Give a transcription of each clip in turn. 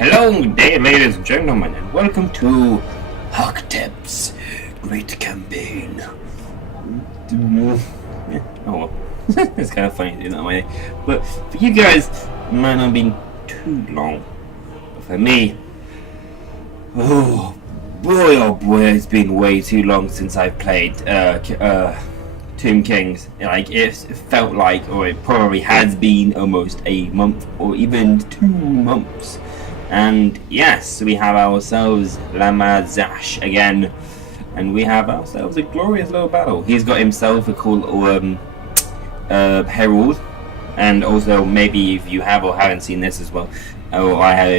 Hello, good day, ladies and gentlemen, and welcome to Khatep's Great Campaign. Yeah, oh well. It's kind of funny doing that way. But for you guys, it might not have been too long. But for me, oh boy, it's been way too long since I've played Tomb Kings. Like, it felt like, or it probably has been almost a month, or even 2 months. And yes, we have ourselves Lamazash again, and we have ourselves a glorious little battle. He's got himself a cool herald, and also maybe if you have or haven't seen this as well, or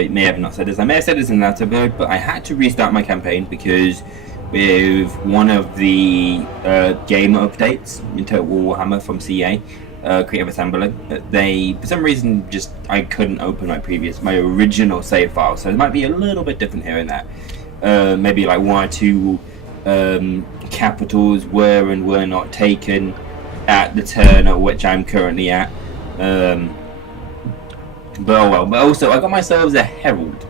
may have not said this. I may have said this in that episode, but I had to restart my campaign because with one of the game updates into Warhammer from CA. Creative Assembly, they for some reason I couldn't open my original save file, so it might be a little bit different here and there. Maybe like 1 or 2 capitals were and were not taken at the turn at which I'm currently at. But oh well. But also I got myself a herald,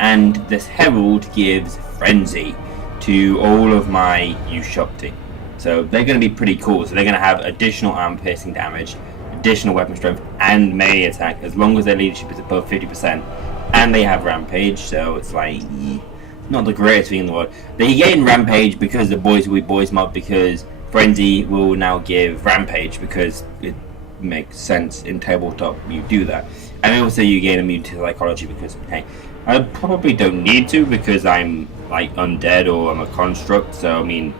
and this herald gives frenzy to all of my Ushabti. So they're going to be pretty cool. So they're going to have additional armor piercing damage, additional weapon strength, and melee attack as long as their leadership is above 50%. And they have rampage, so it's like not the greatest thing in the world. They gain rampage because the boys will be boys mob, because frenzy will now give rampage because it makes sense in tabletop. You do that, and also you gain immunity to psychology because hey, I probably don't need to because I'm like undead or I'm a construct. So I mean,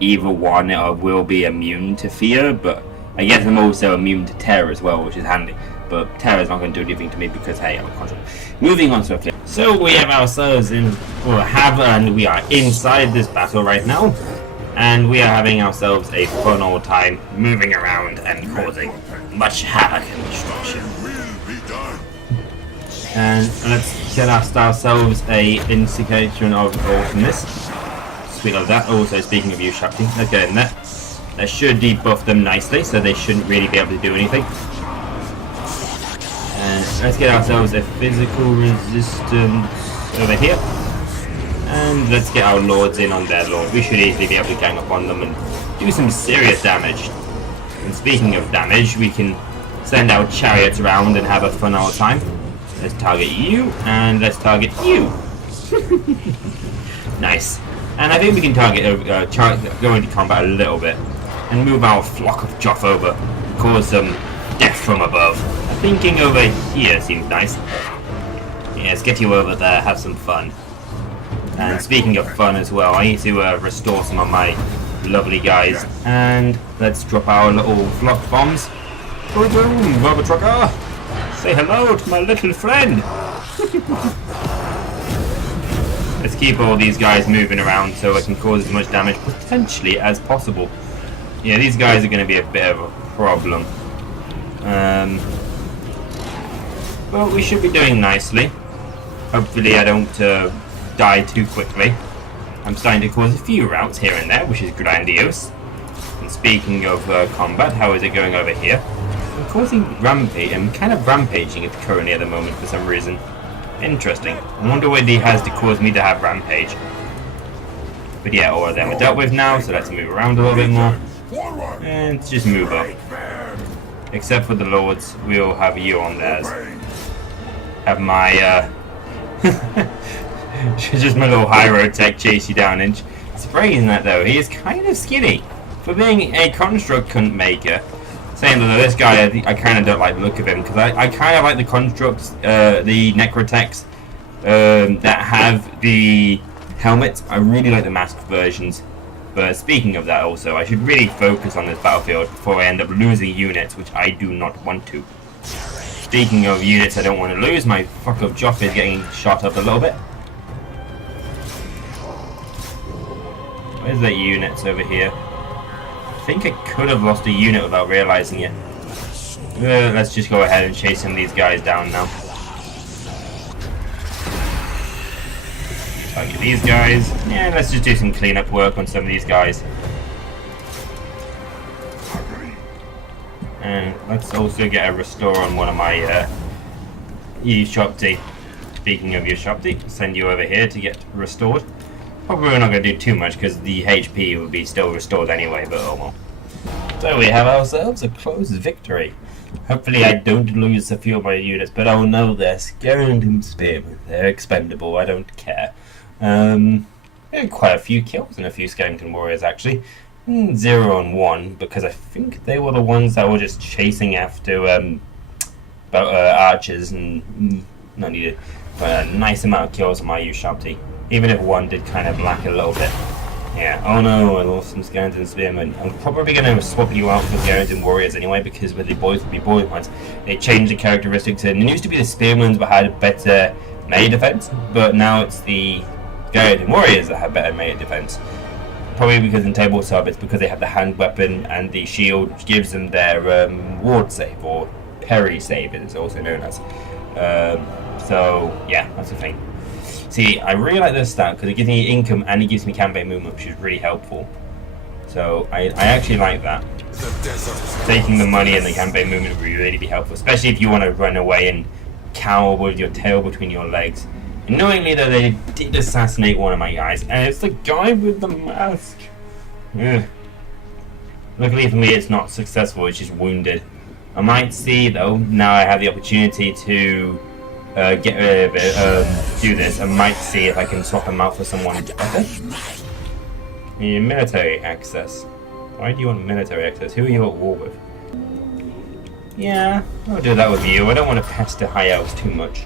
either one I will be immune to fear, but I guess I'm also immune to terror as well, which is handy. But terror is not going to do anything to me because hey, I'm a construct. Moving on swiftly. So we have ourselves we are inside this battle right now, and we are having ourselves a fun old time moving around and causing much havoc and destruction. And let's get ourselves a indication of awesomeness. Speaking of that, also speaking of Ushabti, let's get in there. That should debuff them nicely, so they shouldn't really be able to do anything. And let's get ourselves a physical resistance over here. And let's get our lords in on their lord. We should easily be able to gang up on them and do some serious damage. And speaking of damage, we can send our chariots around and have a fun old time. Let's target you, and let's target you. Nice. And I think we can target, go into combat a little bit, and move our flock of Joff over, cause some death from above. Thinking over here seems nice. Yes, get you over there, have some fun. And speaking of fun as well, I need to restore some of my lovely guys. And let's drop our little flock bombs. Boom, boom, rubber trucker! Say hello to my little friend! Let's keep all these guys moving around so I can cause as much damage potentially as possible. Yeah, these guys are going to be a bit of a problem. But we should be doing nicely. Hopefully I don't die too quickly. I'm starting to cause a few routes here and there, which is grandiose. And speaking of combat, how is it going over here? I'm causing rampage. I'm kind of rampaging it currently at the moment for some reason. Interesting. I wonder what he has to cause me to have rampage. But yeah, all of them are dealt with now, so let's move around a little bit more. And just move up. Except for the lords, we'll have you on theirs. Have my, just my little high road tech chase you down. And spraying that though, he is kind of skinny. For being a construct cunt maker, saying that this guy, I kind of don't like the look of him, because I kind of like the constructs, the necrotechs that have the helmets. I really like the masked versions. But speaking of that also, I should really focus on this battlefield before I end up losing units, which I do not want to. Speaking of units I don't want to lose, my fuck of Joff is getting shot up a little bit. Where's the units over here? I think I could have lost a unit without realizing it. Let's just go ahead and chase some of these guys down now. Target these guys. Yeah, let's just do some cleanup work on some of these guys. And let's also get a restore on one of my Ushabti. speaking of Ushabti, send you over here to get restored. Probably we're not going to do too much because the HP will be still restored anyway, but oh well. So we have ourselves a close victory. Hopefully I don't lose a few of my units, but oh no, they're skeleton spearmen. They're expendable, I don't care. Quite a few kills and a few skeleton warriors actually. 0 on 1, because I think they were the ones that were just chasing after archers and not needed. But a nice amount of kills on my Ushabti. Even if one did kind of lack a little bit. Yeah, oh no, I lost some skeleton spearmen. I'm probably going to swap you out for skeleton warriors anyway, because with the boys would be boy ones, they changed the characteristics, and it used to be the spearmen that had better melee defense, but now it's the skeleton warriors that have better melee defense. Probably because in tabletop it's because they have the hand weapon and the shield, which gives them their ward save, or parry save it's also known as. So yeah, that's the thing. See, I really like this stat because it gives me income and it gives me campaign movement, which is really helpful. So I actually like that. Taking the money and the campaign movement would really be helpful, especially if you want to run away and cower with your tail between your legs. And knowingly that they did assassinate one of my guys, and it's the guy with the mask. Ugh. Luckily for me it's not successful, it's just wounded. I might see though, now I have the opportunity to get rid of it, do this. I might see if I can swap them out for someone better. Military access. Why do you want military access? Who are you at war with? Yeah, I'll do that with you. I don't want to pester high elves too much.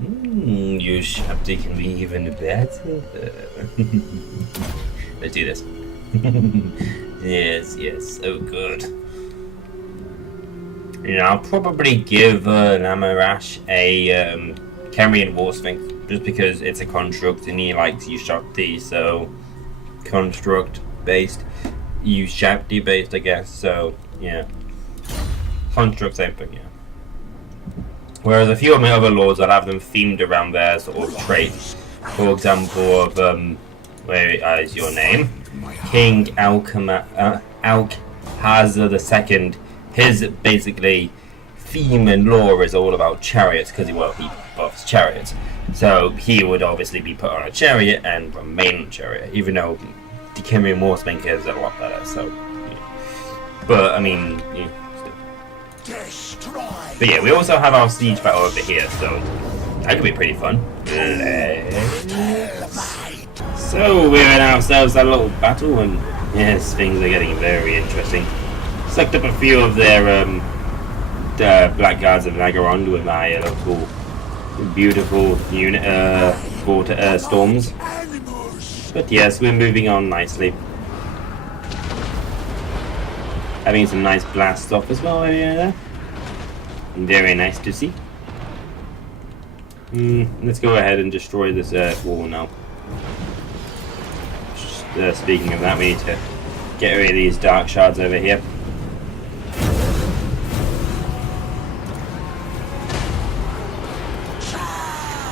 Ushabti can be even better. Let's do this. Yes, so good. I'll probably give Namarash a Cambrian War Sphinx, just because it's a construct and he likes Ushabti, so construct based, Ushabti based, I guess. So yeah, construct same thing, yeah. Whereas a few of my other lords, I'll have them themed around their sort of traits. For example, of where is your name? King Alkhazar II. His basically theme and lore is all about chariots because he buffs chariots. So he would obviously be put on a chariot and remain on a chariot, even though the Cambrian War Sphinx is a lot better. So, yeah. But I mean, yeah, still. But yeah, we also have our siege battle over here, so that could be pretty fun. So we're in ourselves a little battle, and yes, things are getting very interesting. Sucked up a few of their Black Guards of Nagaron with my local beautiful unit storms. But yes, we're moving on nicely. Having some nice blasts off as well over there. Very nice to see. Let's go ahead and destroy this wall now. Speaking of that, we need to get rid of these dark shards over here.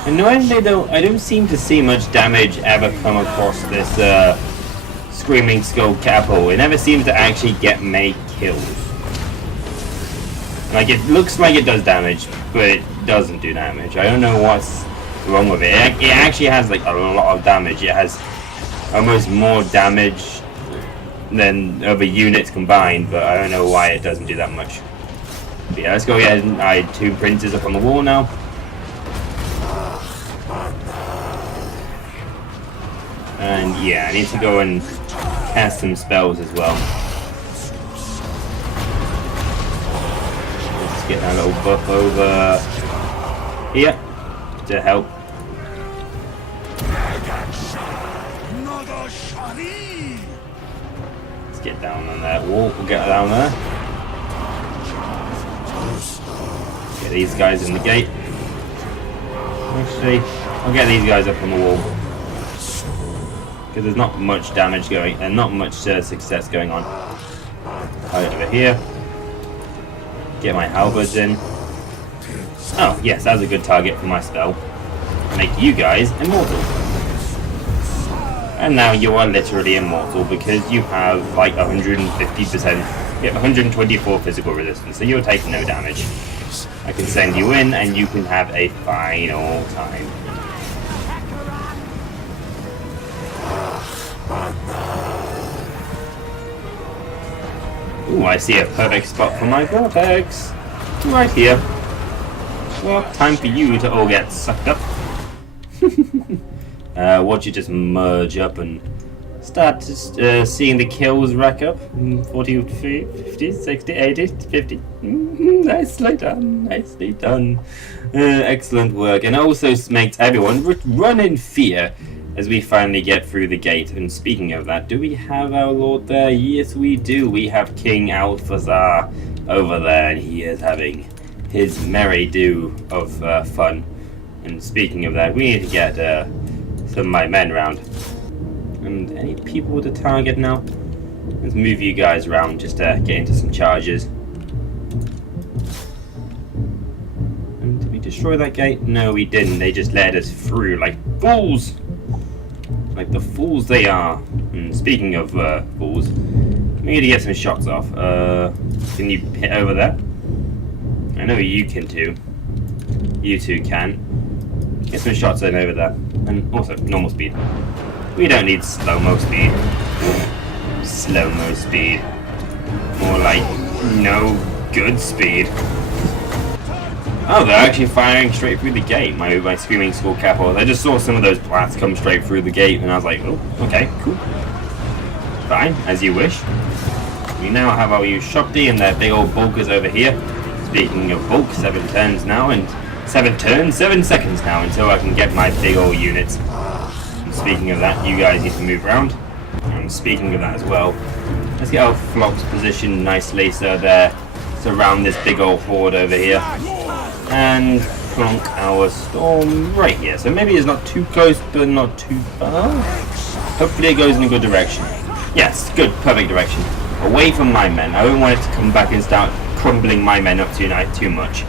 Annoyingly though, I don't seem to see much damage ever come across this Screaming Skull Catapult. It never seems to actually get many kills. Like, it looks like it does damage, but it doesn't do damage. I don't know what's wrong with it. It actually has like a lot of damage. It has almost more damage than other units combined, but I don't know why it doesn't do that much. But yeah, let's go ahead and hide two princes up on the wall now. And yeah, I need to go and cast some spells as well. Let's get that little buff over here to help. Let's get down on that wall. We'll get down there. Get these guys in the gate. Actually, I'll get these guys up on the wall. Because there's not much damage going, and not much success going on. Right over here. Get my halberds in. Oh, yes, that was a good target for my spell. Make you guys immortal. And now you are literally immortal because you have like 150%, you have 124 physical resistance, so you'll take no damage. I can send you in and you can have a final time. Ooh, I see a perfect spot for my vortex. Right here. Well, time for you to all get sucked up. Watch you just merge up and start seeing the kills rack up. 40, 50, 60, 80, 50. Nicely done, nicely done. Excellent work. And also makes everyone run in fear as we finally get through the gate. And speaking of that, do we have our lord there? Yes, we do. We have King Alphazar over there, and he is having his merry do of fun. And speaking of that, we need to get some of my men round. And any people to target now? Let's move you guys around just to get into some charges. And did we destroy that gate? No, we didn't. They just let us through like fools! Like the fools they are. And speaking of fools, we need to get some shots off. Can you hit over there? I know you can too. You two can. Get some shots in over there. And also, normal speed. We don't need slow-mo speed. Slow-mo speed. More like, no good speed. Oh, they're actually firing straight through the gate, my screaming school capos. I just saw some of those blats come straight through the gate, and I was like, oh, okay, cool. Fine, as you wish. We now have our Ushabti and their big old bulkers over here. Speaking of bulk, 7 turns now, and 7 seconds now until I can get my big old units. And speaking of that, you guys need to move around. And speaking of that as well, let's get our flocks positioned nicely so they're surround this big old horde over here. And plonk our storm right here. So maybe it's not too close, but not too far. Hopefully it goes in a good direction. Yes, good, perfect direction. Away from my men. I don't want it to come back and start crumbling my men up too much.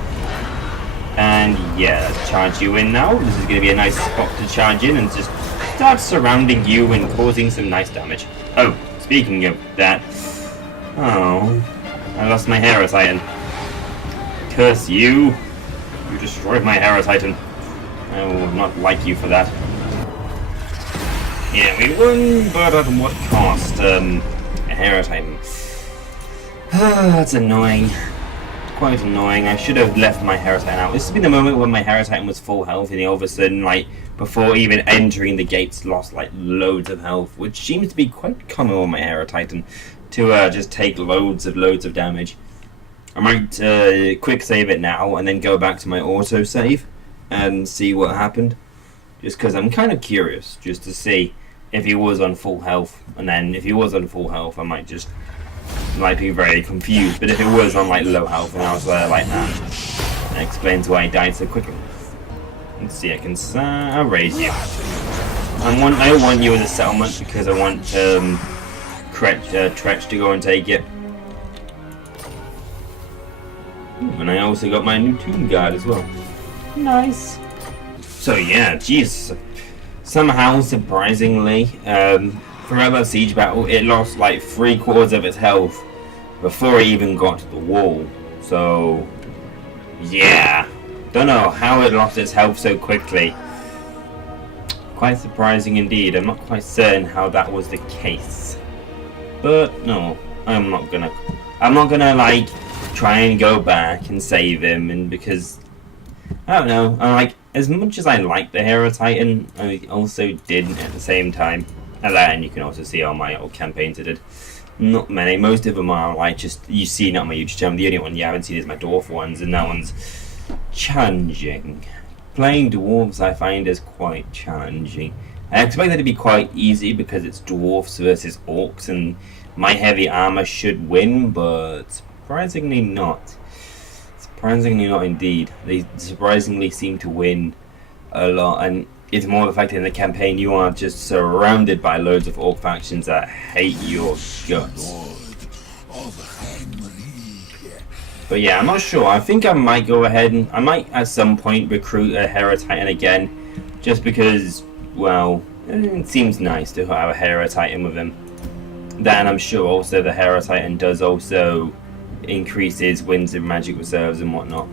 And yeah, let's charge you in now. This is going to be a nice spot to charge in and just start surrounding you and causing some nice damage. Oh, speaking of that. Oh, I lost my Hero Titan. Curse you. You destroyed my Hero Titan. I will not like you for that. Yeah, we won, but at what cost? A Hero Titan. That's annoying. Quite annoying. I should have left my Hero Titan out. This has been the moment when my Hero Titan was full health and he all of a sudden, like, before even entering the gates, lost, like, loads of health, which seems to be quite common with my Hero Titan, to just take loads of damage. I might quick save it now and then go back to my auto save and see what happened. Just because I'm kind of curious, just to see if he was on full health. And then if he was on full health, I might just be very confused. But if it was on like low health and I was like that, that explains why he died so quickly. Let's see, I can I'll raise you. I don't want you as a settlement because I want Tretch to go and take it. And I also got my new Tomb Guard as well. Nice. So yeah, jeez. Somehow, surprisingly, throughout that siege battle, it lost like 3/4 of its health before it even got to the wall. So, yeah. Don't know how it lost its health so quickly. Quite surprising indeed. I'm not quite certain how that was the case. But no, I'm not gonna like try and go back and save him, and because I don't know, as much as I like the Hero Titan, I also didn't at the same time. And you can also see all my old campaigns I did. Not many. Most of them are like just you see it on my YouTube channel. The only one you haven't seen is my dwarf ones, and that one's challenging. Playing dwarves I find is quite challenging. I expect it to be quite easy because it's dwarves versus orcs, and my heavy armor should win, but surprisingly not. Surprisingly not indeed. They surprisingly seem to win a lot, and it's more the fact that in the campaign you are just surrounded by loads of orc factions that hate your guts. But yeah, I'm not sure. I think I might go ahead and I might at some point recruit a Hero Titan again, just because, well, it seems nice to have a Hero Titan with him. Then I'm sure also the Hero Titan does also increases wins of magic reserves and whatnot.